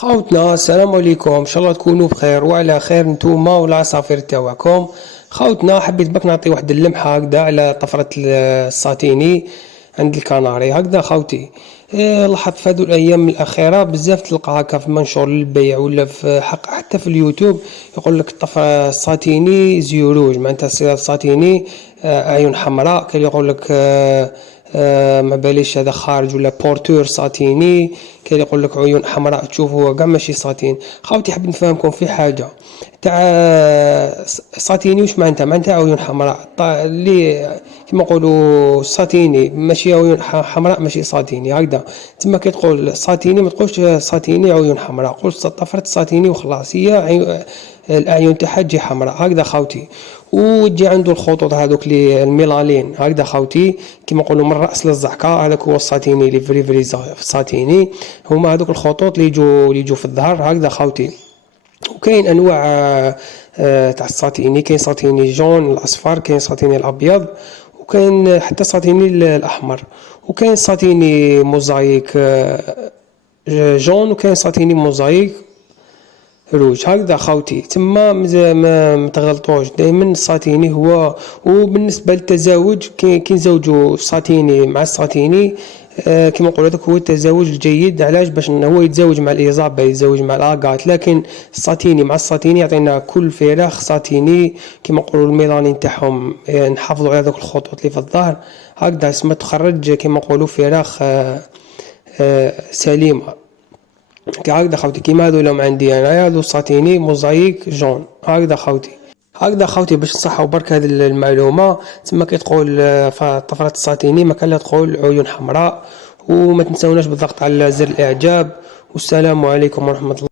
خوتنا السلام عليكم، ان شاء الله تكونوا بخير وعلى خير نتوما والعصافير تاعكم. خوتنا حبيت بك نعطي واحد اللمحه هكذا على طفره الساتيني عند الكناري هكذا خوتي. لاحظت في هذو الايام الاخيره بزاف تلقى هكا في منشور للبيع ولا في حق حتى في اليوتيوب يقول لك الطفره الساتيني زيروج معناتها السيارة الساتيني عيون حمراء. كان يقول لك ما باليش هذا خارج ولا بورتور ساتيني. كان يقول لك عيون حمراء تشوفوها كاع ماشي ساتين. خاوتي حاب نفهمكم في حاجه تاع ساتيني واش معناتها عيون حمراء اللي كيما نقولوا ساتيني ماشي عيون حمراء ماشي ساتيني هكذا. تما كي تقول ساتيني ما تقولش ساتيني عيون حمراء، قول طفرت ساتيني وخلاص. هي الاعين تاعها تجي حمراء هكذا خاوتي، وتجي عنده الخطوط هذوك لي الميلالين هكذا خاوتي كيما نقولوا من الراس للزعكه. هذاك هو الساتيني اللي فري ساتيني، هما هذوك الخطوط اللي يجوا في الظهر هكذا خاوتي. وكاين انواع تاع الساتيني، كاين ساتيني جون الاصفر، كاين ساتيني الابيض، وكاين حتى ساتيني الاحمر، وكاين ساتيني موزايك جون، وكاين ساتيني موزايك روج هكذا خاوتي. تما ما تغلطوش دائما الساتيني هو. وبالنسبه للتزاوج كي نزوجوا ساتيني مع الساتيني كما نقولوا هذاك هو التزاوج الجيد. علاش؟ باش هو يتزوج مع الايزابيل، يتزوج مع الاغات. لكن الساتيني مع الساتيني يعطينا كل فراخ ساتيني كما نقولوا الميلانين تاعهم نحافظوا على ذوك الخطوط اللي في الظهر هكذا اسمها تخرج كما نقولوا فراخ سليمه هكذا خاوتي. كيما هذو لهم عندي انا هذو ساتيني موزايك جون هكذا خاوتي. هكذا خاوتي باش نصحوا برك هذه المعلومه. تما كي تقول طفره الساتيني ما كان لا تقول عيون حمراء. وما تنسوناش بالضغط على زر الاعجاب. والسلام عليكم ورحمه الله.